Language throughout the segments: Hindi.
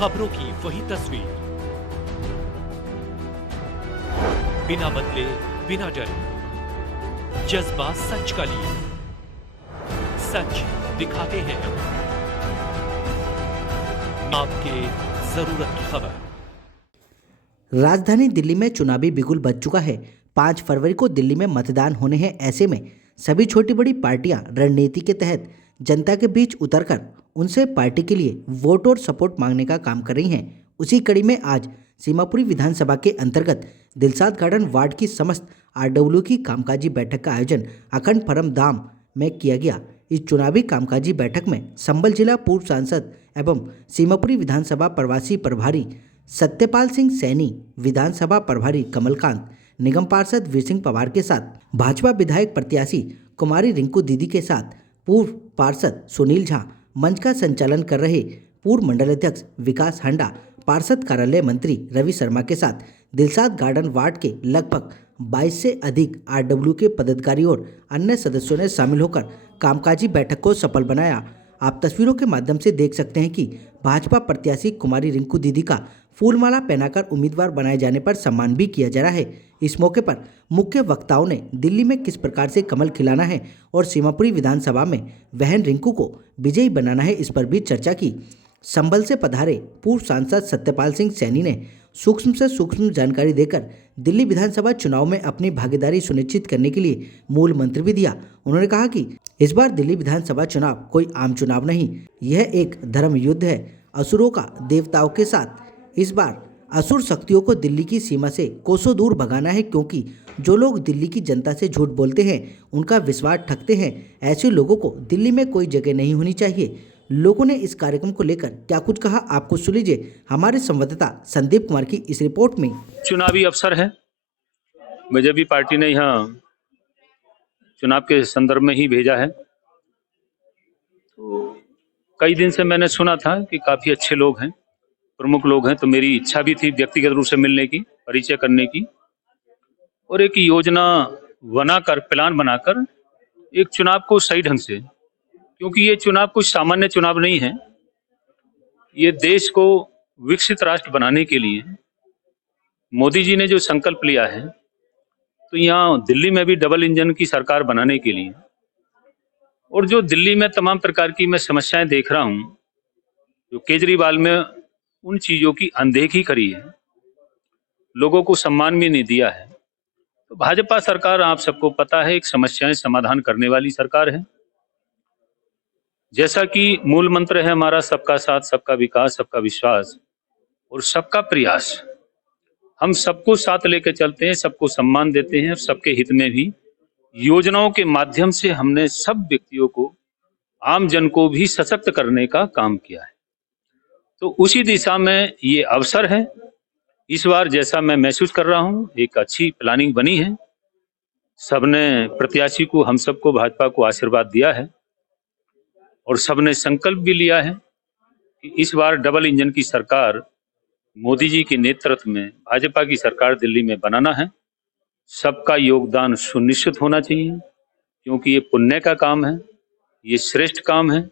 खबरों की वही तस्वीर, बिना बदले बिना डरे, जज्बा सच का लिए, सच दिखाते हैं आपके जरूरत की खबर। राजधानी दिल्ली में चुनावी बिगुल बज चुका है। 5 फरवरी को दिल्ली में मतदान होने हैं। ऐसे में सभी छोटी बड़ी पार्टियां रणनीति के तहत जनता के बीच उतरकर उनसे पार्टी के लिए वोट और सपोर्ट मांगने का काम कर रही हैं। उसी कड़ी में आज सीमापुरी विधानसभा के अंतर्गत दिलशाद गार्डन वार्ड की समस्त आरडब्ल्यू की कामकाजी बैठक का आयोजन अखंड परमधाम में किया गया। इस चुनावी कामकाजी बैठक में संभल जिला पूर्व सांसद एवं सीमापुरी विधानसभा प्रवासी प्रभारी सत्यपाल सिंह सैनी, विधानसभा प्रभारी कमलकांत, निगम पार्षद वीर सिंह पवार के साथ भाजपा विधायक प्रत्याशी कुमारी रिंकू दीदी के साथ पूर्व पार्षद सुनील झा, मंच का संचालन कर रहे पूर्व मंडल अध्यक्ष विकास हांडा, पार्षद कार्यालय मंत्री रवि शर्मा के साथ दिलशाद गार्डन वार्ड के लगभग 22 से अधिक आरडब्ल्यू के पदाधिकारी और अन्य सदस्यों ने शामिल होकर कामकाजी बैठक को सफल बनाया। आप तस्वीरों के माध्यम से देख सकते हैं कि भाजपा प्रत्याशी कुमारी रिंकू दीदी का फूलमाला पहनाकर उम्मीदवार बनाए जाने पर सम्मान भी किया जा रहा है। इस मौके पर मुख्य वक्ताओं ने दिल्ली में किस प्रकार से कमल खिलाना है और सीमापुरी विधानसभा में बहन रिंकू को विजयी बनाना है, इस पर भी चर्चा की। संभल से पधारे पूर्व सांसद सत्यपाल सिंह सैनी ने सूक्ष्म से सूक्ष्म जानकारी देकर दिल्ली विधानसभा चुनाव में अपनी भागीदारी सुनिश्चित करने के लिए मूल मंत्र भी दिया। उन्होंने कहा कि इस बार दिल्ली विधानसभा चुनाव कोई आम चुनाव नहीं, यह एक धर्म युद्ध है असुरों का देवताओं के साथ। इस बार असुर शक्तियों को दिल्ली की सीमा से कोसों दूर भगाना है, क्योंकि जो लोग दिल्ली की जनता से झूठ बोलते हैं, उनका विश्वास ठगते हैं, ऐसे लोगों को दिल्ली में कोई जगह नहीं होनी चाहिए। लोगों ने इस कार्यक्रम को लेकर क्या कुछ कहा, आपको सुन लीजिए हमारे संवाददाता संदीप कुमार की इस रिपोर्ट में। चुनावी अवसर है, मुझे भी पार्टी ने यहाँ चुनाव के संदर्भ में ही भेजा है। तो कई दिन से मैंने सुना था कि काफी अच्छे लोग हैं, प्रमुख लोग हैं, तो मेरी इच्छा भी थी व्यक्तिगत रूप से मिलने की, परिचय करने की और एक योजना बनाकर, प्लान बनाकर एक चुनाव को सही ढंग से, क्योंकि ये चुनाव कुछ सामान्य चुनाव नहीं है, ये देश को विकसित राष्ट्र बनाने के लिए मोदी जी ने जो संकल्प लिया है, तो यहाँ दिल्ली में भी डबल इंजन की सरकार बनाने के लिए, और जो दिल्ली में तमाम प्रकार की मैं समस्याएं देख रहा हूँ, जो केजरीवाल में उन चीजों की अनदेखी करी है, लोगों को सम्मान भी नहीं दिया है। तो भाजपा सरकार, आप सबको पता है, एक समस्याएं समाधान करने वाली सरकार है। जैसा कि मूल मंत्र है हमारा सबका साथ, सबका विकास, सबका विश्वास और सबका प्रयास। हम सबको साथ लेकर चलते हैं, सबको सम्मान देते हैं और सबके हित में भी योजनाओं के माध्यम से हमने सब व्यक्तियों को, आम जन को भी सशक्त करने का काम किया है। तो उसी दिशा में ये अवसर है। इस बार जैसा मैं महसूस कर रहा हूं, एक अच्छी प्लानिंग बनी है। सबने प्रत्याशी को, हम सबको, भाजपा को आशीर्वाद दिया है और सबने संकल्प भी लिया है कि इस बार डबल इंजन की सरकार मोदी जी के नेतृत्व में भाजपा की सरकार दिल्ली में बनाना है। सबका योगदान सुनिश्चित होना चाहिए, क्योंकि ये पुण्य का काम है, ये श्रेष्ठ काम है।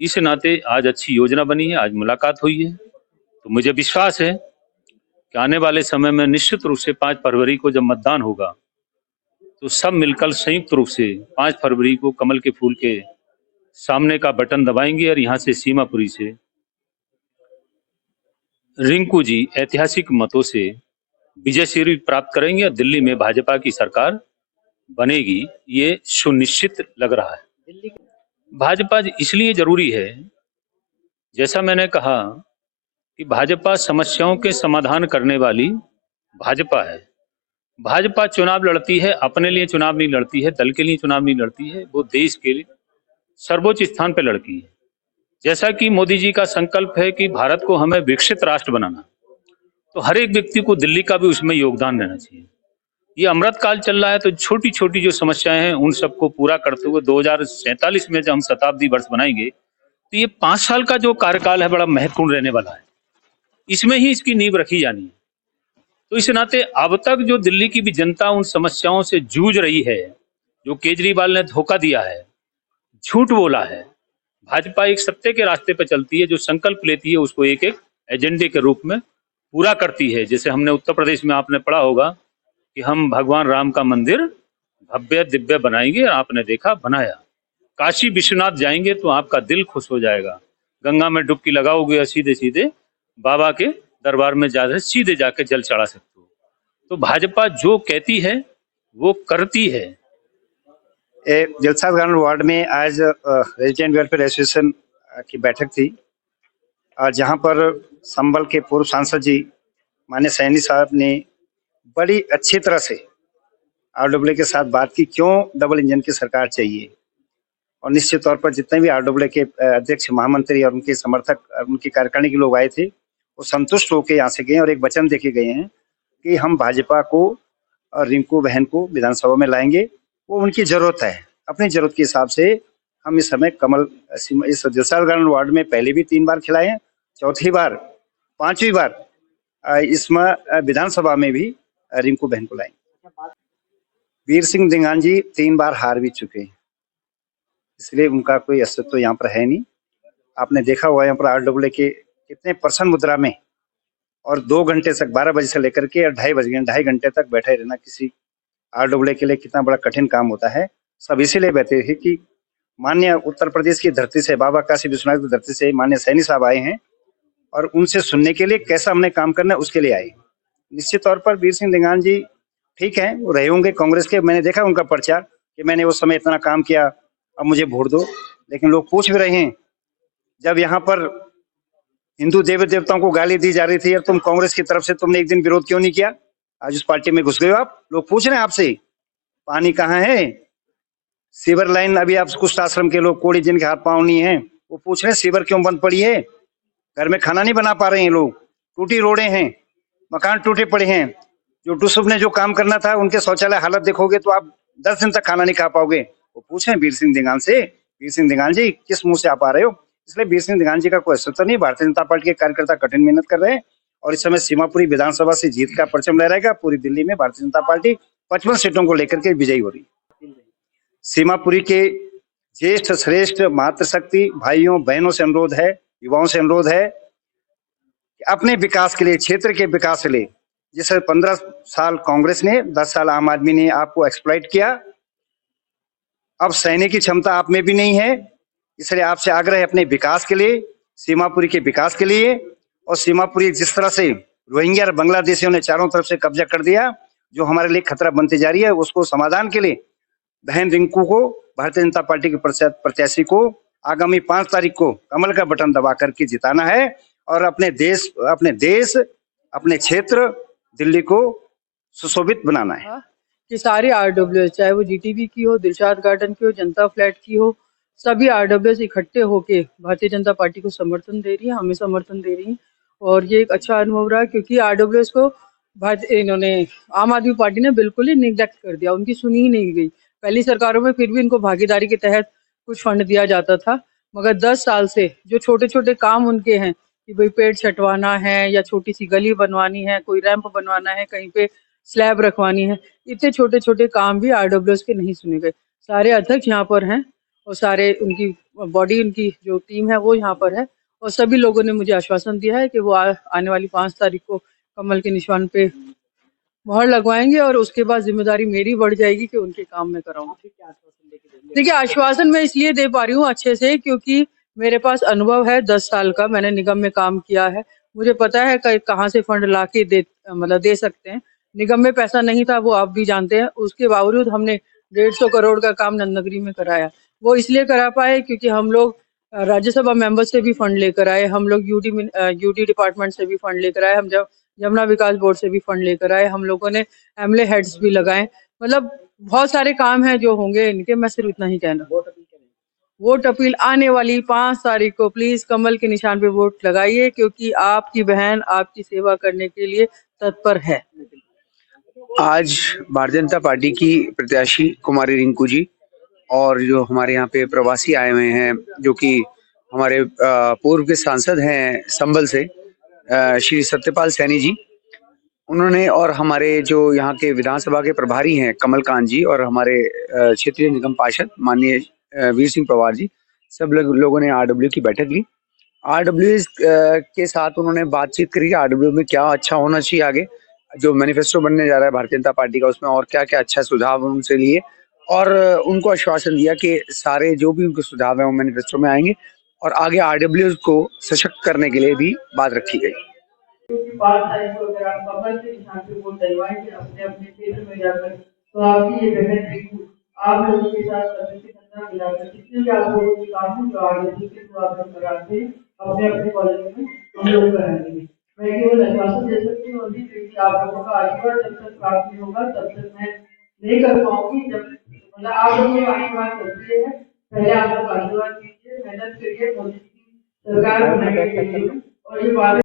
इस नाते आज अच्छी योजना बनी है, आज मुलाकात हुई है, तो मुझे विश्वास है कि आने वाले समय में निश्चित रूप से 5 फरवरी को जब मतदान होगा, तो सब मिलकर संयुक्त रूप से 5 फरवरी को कमल के फूल के सामने का बटन दबाएंगे और यहाँ से सीमापुरी से रिंकू जी ऐतिहासिक मतों से विजय श्री प्राप्त करेंगे और दिल्ली में भाजपा की सरकार बनेगी, ये सुनिश्चित लग रहा है। भाजपा इसलिए जरूरी है, जैसा मैंने कहा कि भाजपा समस्याओं के समाधान करने वाली भाजपा है। भाजपा चुनाव लड़ती है, अपने लिए चुनाव नहीं लड़ती है, दल के लिए चुनाव नहीं लड़ती है, वो देश के लिए सर्वोच्च स्थान पर लड़ती है। जैसा कि मोदी जी का संकल्प है कि भारत को हमें विकसित राष्ट्र बनाना, तो हर एक व्यक्ति को दिल्ली का भी उसमें योगदान रहना चाहिए। ये अमृत काल चल रहा है, तो छोटी छोटी जो समस्याएं हैं उन सबको पूरा करते हुए 2047 में जब हम शताब्दी वर्ष बनाएंगे, तो ये 5 साल का जो कार्यकाल है बड़ा महत्वपूर्ण रहने वाला है। इसमें ही इसकी नींव रखी जानी है। तो इस नाते अब तक जो दिल्ली की भी जनता उन समस्याओं से जूझ रही है, जो केजरीवाल ने धोखा दिया है, झूठ बोला है, भाजपा एक सत्य के रास्ते पर चलती है, जो संकल्प लेती है उसको एक एक एजेंडे के रूप में पूरा करती है। जैसे हमने उत्तर प्रदेश में आपने पढ़ा होगा कि हम भगवान राम का मंदिर भव्य दिव्य बनाएंगे, आपने देखा बनाया। काशी विश्वनाथ जाएंगे तो आपका दिल खुश हो जाएगा। गंगा में डुबकी लगाओगे और सीधे सीधे बाबा के दरबार में सीधे जाके जल चढ़ा सकते हो। तो भाजपा जो कहती है वो करती है। जलसाद गार्डन वार्ड में आज रेजिडेंट वेलफेयर एसोसिएशन की बैठक थी, जहां पर संभल के पूर्व सांसद जी माननीय सैनी साहब ने बड़ी अच्छी तरह से आरडब्ल्यू के साथ बात की, क्यों डबल इंजन की सरकार चाहिए। और निश्चित तौर पर जितने भी आरडब्ल्यू के अध्यक्ष, महामंत्री और उनके समर्थक, उनकी कार्यकारिणी के लोग आए थे, वो संतुष्ट होकर यहाँ से गए और एक वचन देके गए हैं कि हम भाजपा को और रिंकू बहन को विधानसभा में लाएंगे। वो उनकी जरूरत है, अपनी जरूरत के हिसाब से हम इस समय कमल इस जलसाद गार्डन वार्ड में पहले भी 3 बार खिलाए हैं, चौथी बार, 5वीं बार इसमें विधानसभा में भी रिंकू बहन को लाएंगे। वीर सिंह दिंगान जी 3 बार हार भी चुके हैं, इसलिए उनका कोई अस्तित्व यहाँ पर है नहीं। आपने देखा हुआ यहाँ पर आरडब्ल्यू के कितने प्रसन्न मुद्रा में और 2 घंटे तक 12 बजे से लेकर के 2.5 घंटे तक बैठे रहना किसी आरडब्ल्यू के लिए कितना बड़ा कठिन काम होता है। सब इसीलिए बैठे थे कि माननीय उत्तर प्रदेश की धरती से, बाबा काशी विश्वनाथ की धरती से माननीय सैनी साहब आए हैं और उनसे सुनने के लिए कैसा हमने काम करना है उसके लिए आए। निश्चित तौर पर वीर सिंह दिंगान जी ठीक है, वो रहे होंगे कांग्रेस के, मैंने देखा उनका पर्चा कि मैंने उस समय इतना काम किया, अब मुझे वोट दो। लेकिन लोग पूछ भी रहे हैं, जब यहाँ पर हिंदू देवी देवताओं को गाली दी जा रही थी और तुम कांग्रेस की तरफ से तुमने एक दिन विरोध क्यों नहीं किया? आज उस पार्टी में घुस गए हो आप। लोग पूछ रहे हैं आपसे पानी कहाँ है, सीवर लाइन, अभी आप कुछ आश्रम के लोग कोड़ी जिनके हाथ पांव नहीं है वो पूछ रहे हैं सीवर क्यों बंद पड़ी है, घर में खाना नहीं बना पा रहे हैं लोग, टूटी रोडें हैं, मकान टूटे पड़े हैं। जो टूसुफ ने जो काम करना था उनके शौचालय हालत देखोगे तो आप 10 दिन तक खाना नहीं खा पाओगे। वो पूछे वीर सिंह दिंगान से, वीर सिंह दिंगान जी किस मुंह से आप आ रहे हो? इसलिए वीर सिंह दिंगान जी का कोई अस्तित्व नहीं। भारतीय जनता पार्टी के कार्यकर्ता कठिन मेहनत कर रहे हैं और इस समय सीमापुरी विधानसभा से जीत का परचम लहराएगा। पूरी दिल्ली में भारतीय जनता पार्टी 55 सीटों को लेकर के विजयी हो रही। सीमापुरी के ज्येष्ठ श्रेष्ठ मातृशक्ति भाइयों बहनों से अनुरोध है, युवाओं से अनुरोध है कि अपने विकास के लिए, क्षेत्र के विकास के लिए, जिसे 15 साल कांग्रेस ने, 10 साल आम आदमी ने आपको एक्सप्लॉइट किया, अब सहने की क्षमता आप में भी नहीं है। इसलिए आपसे आग्रह है अपने विकास के लिए, सीमापुरी के विकास के लिए। और सीमापुरी जिस तरह से रोहिंग्या और बांग्लादेशियों ने चारों तरफ से कब्जा कर दिया, जो हमारे लिए खतरा बनती जा रही है, उसको समाधान के लिए बहन रिंकू को, भारतीय जनता पार्टी के प्रत्याशी को आगामी 5 तारीख को कमल का बटन दबा करके जिताना है और अपने देश, अपने क्षेत्र दिल्ली को सुशोभित बनाना है। कि सारे आरडब्ल्यू, चाहे वो जीटीबी की हो, दिलशाद गार्डन की हो, जनता फ्लैट की हो, सभी आरडब्ल्यू इकट्ठे होके भारतीय जनता पार्टी को समर्थन दे रही है, हमें समर्थन दे रही है। और ये एक अच्छा अनुभव रहा क्योंकि आरडब्ल्यू को इन्होंने, आम आदमी पार्टी ने बिल्कुल ही निगलेक्ट कर दिया, उनकी सुनी ही नहीं गई। पहली सरकारों में फिर भी इनको भागीदारी के तहत कुछ फंड दिया जाता था, मगर 10 साल से जो छोटे छोटे काम उनके हैं कि भाई पेड़ छटवाना है या छोटी सी गली बनवानी है, कोई रैंप बनवाना है, कहीं पे स्लैब रखवानी है, इतने छोटे छोटे काम भी आरडब्ल्यू के नहीं सुने गए। सारे अध्यक्ष यहाँ पर हैं और सारे उनकी बॉडी, उनकी जो टीम है वो यहाँ पर है और सभी लोगों ने मुझे आश्वासन दिया है कि वो आने वाली 5 तारीख को कमल के निशान पे मोहर लगवाएंगे और उसके बाद जिम्मेदारी मेरी बढ़ जाएगी कि उनके काम में कराऊंगी। देखिए, आश्वासन मैं इसलिए दे पा रही हूँ अच्छे से क्योंकि मेरे पास अनुभव है 10 साल का, मैंने निगम में काम किया है, मुझे पता है कहाँ से फंड ला के दे सकते हैं। निगम में पैसा नहीं था, वो आप भी जानते हैं, उसके बावजूद हमने 150 करोड़ का काम नंदनगरी में कराया। वो इसलिए करा पाए क्योंकि हम लोग राज्यसभा मेंबर से भी फंड लेकर आए, हम लोग यूडी डिपार्टमेंट से भी फंड लेकर आए, हम जब यमुना विकास बोर्ड से भी फंड लेकर आए, हम लोगों ने एमएलए हेड्स भी लगाए। मतलब बहुत सारे काम हैं जो होंगे इनके, मैं सिर्फ इतना ही कहना। वोट अपील आने वाली 5 तारीख को प्लीज कमल के निशान पे वोट लगाइए क्योंकि आपकी बहन आपकी सेवा करने के लिए तत्पर है। आज भारतीय जनता पार्टी की प्रत्याशी कुमारी रिंकू जी और जो हमारे यहाँ पे प्रवासी आए हुए हैं, जो कि हमारे पूर्व के सांसद हैं संभल से, श्री सत्यपाल सैनी जी, उन्होंने, और हमारे जो यहाँ के विधानसभा के प्रभारी हैं कमल कांत जी और हमारे क्षेत्रीय निगम पार्षद माननीय वीर सिंह पवार जी, सब लोगों ने आरडब्ल्यू की बैठक ली आरडब्ल्यूएस के साथ उन्होंने बातचीत करी, आरडब्ल्यू में क्या अच्छा होना चाहिए आगे, जो मैनिफेस्टो बनने जा रहा है भारतीय जनता पार्टी का, उसमें और क्या क्या अच्छा सुझाव उनसे लिए, और उनको आश्वासन दिया कि सारे जो भी उनके सुझाव हैं वो मैनिफेस्टो में आएंगे, और आगे आरडब्ल्यूएस को सशक्त करने के लिए भी बात रखी गई। क्योंकि 5 तारीख को अगर आप कमल के निशान पे वोट डलवाएंगे अपने अपने क्षेत्र में जाकर, तो आपकी ये बहन रिंकू आप लोगों के साथ सदस्यता मिलाकर जितने भी आप लोगों के काम है जो आगे के जो आप लोग कराते हैं अपने अपने कॉलेज में हम लोग कराएंगे। मैं केवल आश्वासन दे सकती हूँ अभी, क्योंकि आप लोगों का आशीर्वाद जब तक प्राप्त नहीं होगा तब तक मैं नहीं कर पाऊंगी। जब मतलब आप लोगों का आशीर्वाद करते हैं, पहले आप लोग आशीर्वाद कीजिए, मेहनत करिए, मोदी की सरकार बनाने के लिए, और ये बात